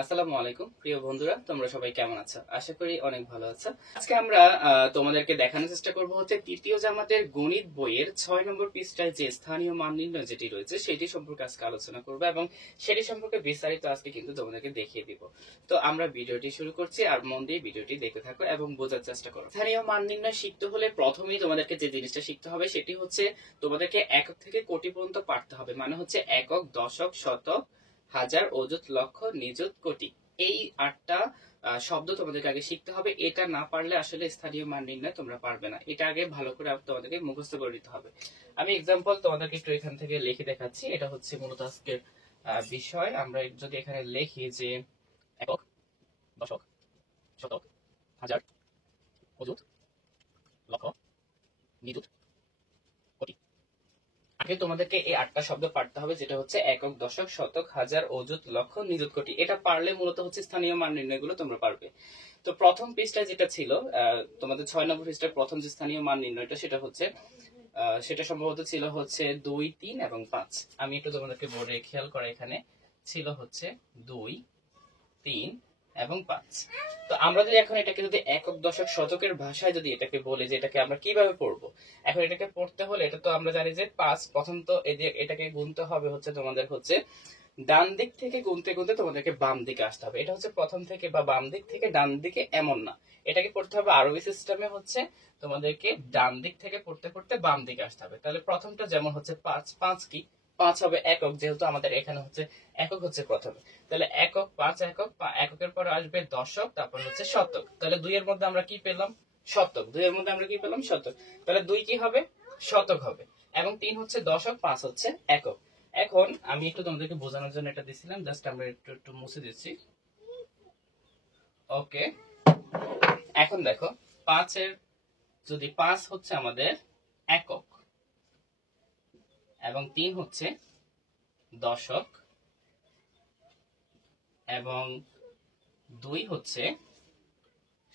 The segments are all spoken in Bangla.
আসসালামু আলাইকুম প্রিয় বন্ধুরা, তোমরা সবাই কেমন আছো? আশা করি অনেক ভালো আছো। আজকে আমরা তোমাদেরকে দেখানোর চেষ্টা করব হচ্ছে তৃতীয় জামাতের গণিত বইয়ের 6 নম্বর পৃষ্ঠায় যে স্থানীয় মান নির্ণয় যেটি রয়েছে সেটি সম্পর্কে আজকে আলোচনা করব এবং সেটি সম্পর্কে বিস্তারিত আজকে কিন্তু তোমাদেরকে দেখিয়ে দিব। তো আমরা ভিডিওটি শুরু করছি, আর মন দিয়ে ভিডিওটি দেখতে থাকো এবং বোঝার চেষ্টা করো। স্থানীয় মান নির্ণয় শিখতে হলে প্রথমেই তোমাদেরকে যে জিনিসটা শিখতে হবে সেটি হচ্ছে তোমাদেরকে একক থেকে কোটি পর্যন্ত পারতে হবে। মানে হচ্ছে একক, দশক, শতক, হাজার, অযুত, লক্ষ, নিযুত, কোটি। এই 8টা শব্দ তোমাদেরকে আগে শিখতে হবে। এটা না পারলে আসলে স্থানীয় মান নির্ণয় তোমরা পারবে না। এটা আগে ভালো করে তোমাদেরকে মুখস্থ করে নিতে হবে। আমি এক্সাম্পল তোমাদেরকে একটু এখান থেকে লিখে দেখাচ্ছি। এটা হচ্ছে মূলত আজকের বিষয়। আমরা যদি এখানে লিখি যে একক, দশক, শতক, হাজার, অযুত, লক্ষ, নিযুত, কোটি। আগে তোমাদেরকে এই 8টা শব্দ পারতে হবে, যেটা হচ্ছে একক, দশক, শতক, হাজার, অযুত, লক্ষ, নিযুত, কোটি। এটা পারলে মূলত হচ্ছে স্থানীয় মান নির্ণয় গুলো তোমরা পারবে। তো প্রথম পৃষ্ঠায় যেটা ছিল, তোমাদের 6 নম্বর পৃষ্ঠায় প্রথম যে স্থানীয় মান নির্ণয়টা সেটা হচ্ছে সেটা সম্ভবত ছিল হচ্ছে 2, 3 এবং 5। আমি একটু তোমাদেরকে বোর্ডে খেয়াল করা, এখানে ছিল হচ্ছে 2, 3 এবং 5। তো আমরা যদি এখন এটাকে যদি একক, দশক, শতকের ভাষায় যদি এটাকে বলি যে এটাকে আমরা কিভাবে পড়বো, এখন এটাকে পড়তে হলে এটা তো আমরা জানি যে 5। প্রথম তো এই যে এটাকে গুনতে হবে হচ্ছে তোমাদের হচ্ছে ডান দিক থেকে গুনতে গুনতে তোমাদেরকে বাম দিকে আসতে হবে। এটা হচ্ছে প্রথম থেকে বা বাম দিক থেকে ডান দিকে এমন না, এটাকে পড়তে হবে আরবি সিস্টেমে। হচ্ছে তোমাদেরকে ডান দিক থেকে পড়তে পড়তে বাম দিকে আসতে হবে। তাহলে প্রথমটা যেমন হচ্ছে 5, 5 কি 5 হবে একক, যেহেতু আমাদের এখানে হচ্ছে একক হচ্ছে প্রথমে। তাহলে একক, 5 একক, এককের পরে আসবে দশক, তারপর হচ্ছে শতক। তাহলে 2 এর মধ্যে আমরা কি পেলাম? শতক। 2 এর মধ্যে আমরা কি পেলাম? শতক। তাহলে 2 কি হবে? শতক হবে। এবং 3 হচ্ছে দশক, 5 হচ্ছে একক। এখন আমি একটু তোমাদেরকে বোঝানোর জন্য এটা দিছিলাম, জাস্ট আমরা একটু একটু মুছে দিচ্ছি। ওকে, এখন দেখো 5 এর যদি 5 হচ্ছে আমাদের একক এবং 3 হচ্ছে দশক এবং 2 হচ্ছে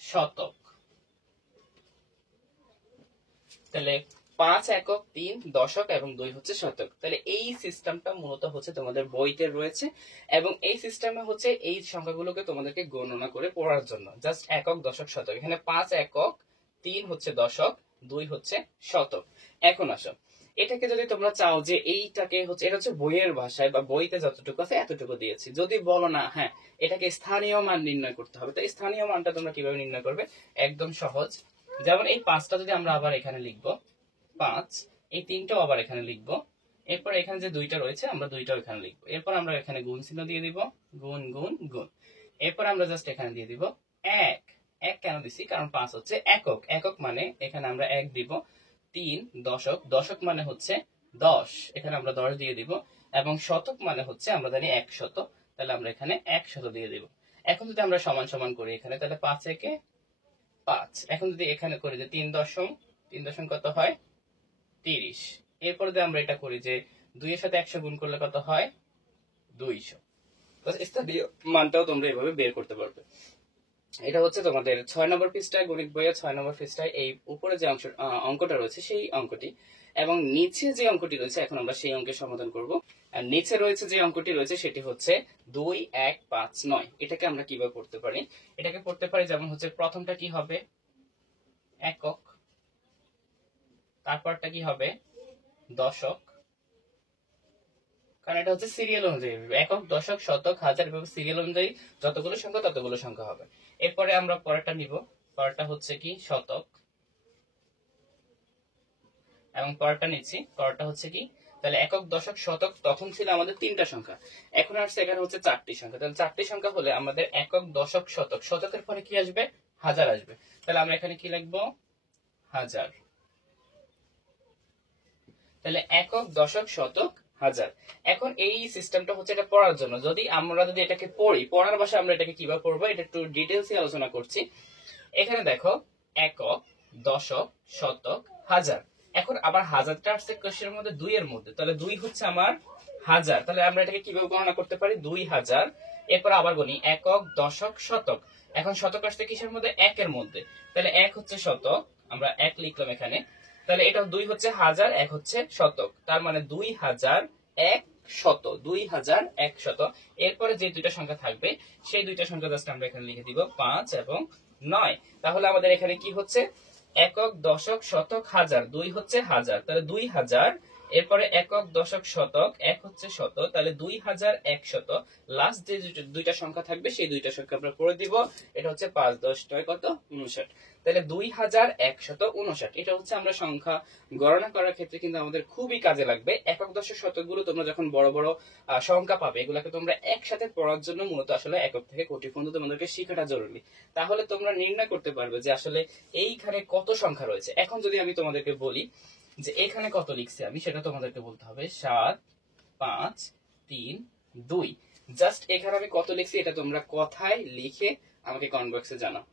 শতক। তাহলে 5 একক, 3 দশক এবং 2 হচ্ছে শতক। তাহলে এই সিস্টেমটা মূলত হচ্ছে তোমাদের বইতে রয়েছে এবং এই সিস্টেমে হচ্ছে এই সংখ্যাগুলোকে তোমাদেরকে গণনা করে পড়ার জন্য জাস্ট একক, দশক, শতক। এখানে 5 একক, 3 হচ্ছে দশক, 2 হচ্ছে শতক। এখন আসো, এটাকে যদি তোমরা চাও যে এইটাকে হচ্ছে, এটা হচ্ছে বইয়ের ভাষায় বা বইতে যতটুকু আছে এতটুকু দিয়েছি। যদি বলো না হ্যাঁ এটাকে স্থানীয় মান নির্ণয় করতে হবে, তো স্থানীয় মানটা তোমরা কিভাবে নির্ণয় করবে? একদম সহজ। যেমন এই 5টা যদি আমরা আবার এখানে লিখবো 5, এই 3টাও আবার এখানে লিখবো, এরপর এখানে যে 2টা রয়েছে আমরা 2টাও এখানে লিখবো, এরপর আমরা এখানে গুণ চিহ্ন দিয়ে দিব, গুণ গুণ গুণ। এরপর আমরা জাস্ট এখানে দিয়ে দিব 1। 1 কেন দিছি? কারণ 5 হচ্ছে একক, একক মানে এখানে আমরা 1 দিব। 3 দশক, দশক মানে হচ্ছে 10, এখানে আমরা 10 দিয়ে দিব। এবং শতক মানে হচ্ছে আমরা জানি 100, তাহলে আমরা এখানে 100 দিয়ে দিব। এখন যদি আমরা সমান সমান করি এখানে, তাহলে 5 একে 5। এখন যদি এখানে করি যে 3 দশম, 3 দশম কত হয়? 30। এরপর যদি আমরা এটা করি যে 2 এর সাথে 100 গুণ করলে কত হয়? 200। স্থানীয় মানটাও তোমরা এভাবে বের করতে পারবে। এটা হচ্ছে তোমাদের 6 নম্বর পৃষ্ঠায়, গণিত বইয়ের 6 নম্বর পৃষ্ঠায় এই উপরে যে অঙ্কটা রয়েছে সেই অঙ্কটি, এবং নিচে যে অঙ্কটি রয়েছে এখন আমরা সেই অঙ্কের সমাধান করব। আর নিচে রয়েছে যে অঙ্কটি রয়েছে সেটি হচ্ছে 2, 1, 5, 9। এটাকে আমরা কিভাবে পড়তে পারি? এটাকে পড়তে পারি যেমন হচ্ছে প্রথমটা কি হবে? একক, তারপরটা কি হবে? দশক, কারণ এটা হচ্ছে সিরিয়াল অনুযায়ী, একক, দশক, শতক, হাজার, এভাবে সিরিয়াল অনুযায়ী যতগুলো সংখ্যা ততগুলো সংখ্যা হবে। এরপরে আমরা পরেরটা নিব, পরেরটা হচ্ছে কি? শতক, এবং পরেরটা নিচ্ছি, পরেরটা হচ্ছে কি? তাহলে একক, দশক, শতক তখন ছিল আমাদের 3টা সংখ্যা, এখন আসছে এখানে হচ্ছে 4টি সংখ্যা। তাহলে 4টি সংখ্যা হলে আমাদের একক, দশক, শতক, শতকের পরে কি আসবে? হাজার আসবে। তাহলে আমরা এখানে কি লিখবো? হাজার। তাহলে একক, দশক, শতক, হাজার। এখন এই সিস্টেমটা হচ্ছে এটা পড়ার জন্য। যদি আমরা এটাকে পড়ি, পড়ার ভাষায় আমরা এটাকে কিভাবে পড়বো এটা একটু ডিটেইলসে আলোচনা করছি। এখানে দেখো একক, দশক, শতক, হাজার। এখন আবার হাজারটা আসছে কোশ্চেনের মধ্যে 2 এর মধ্যে, তাহলে 2 হচ্ছে আমার হাজার। তাহলে আমরা এটাকে কিভাবে গণনা করতে পারি? 2000। এরপর আবার গণি একক, দশক, শতক। এখন শতক আসছে কিসের মধ্যে? 1 এর মধ্যে, তাহলে 1 হচ্ছে শতক, আমরা 1 লিখলাম এখানে। তাহলে এটা 2 হচ্ছে হাজার, 1 হচ্ছে শতক, তার মানে 2001 শত, 2100। এরপরে যে দুইটা সংখ্যা থাকবে সেই দুইটা সংখ্যা জাস্ট আমরা এখানে লিখে দিব 5 এবং 9। তাহলে আমাদের এখানে কি হচ্ছে, একক, দশক, শতক, হাজার। 2 হচ্ছে হাজার, তাহলে 2000। এরপরে একক, দশক, শতক, 1 হচ্ছে শত, তাহলে 2100। লাস্ট যে দুইটা সংখ্যা থাকবে সেই দুইটা সংখ্যা আমরা করে দিব। এটা হচ্ছে 5 10 9 কত, 59। তাহলে 2159। এটা হচ্ছে আমরা সংখ্যা গণনা করার ক্ষেত্রে কিন্তু আমাদের খুবই কাজে লাগবে। একক, দশক, শতক গুলো তোমরা যখন বড় বড় সংখ্যা পাবে, এগুলাকে তোমরা একসাথে পড়ার জন্য মূলত আসলে একক থেকে কোটি পর্যন্ত তোমাদেরকে শেখাটা জরুরি। তাহলে তোমরা নির্ণয় করতে পারবে যে আসলে এইখানে কত সংখ্যা রয়েছে। এখন যদি আমি তোমাদেরকে বলি যে এখানে কত লিখছি আমি, সেটা তোমাদেরকে বলতে হবে 7 5 3 2। জাস্ট এখানে আমি কত লিখছি এটা তোমরা কথায় লিখে আমাকে কমেন্ট বক্সে জানাও।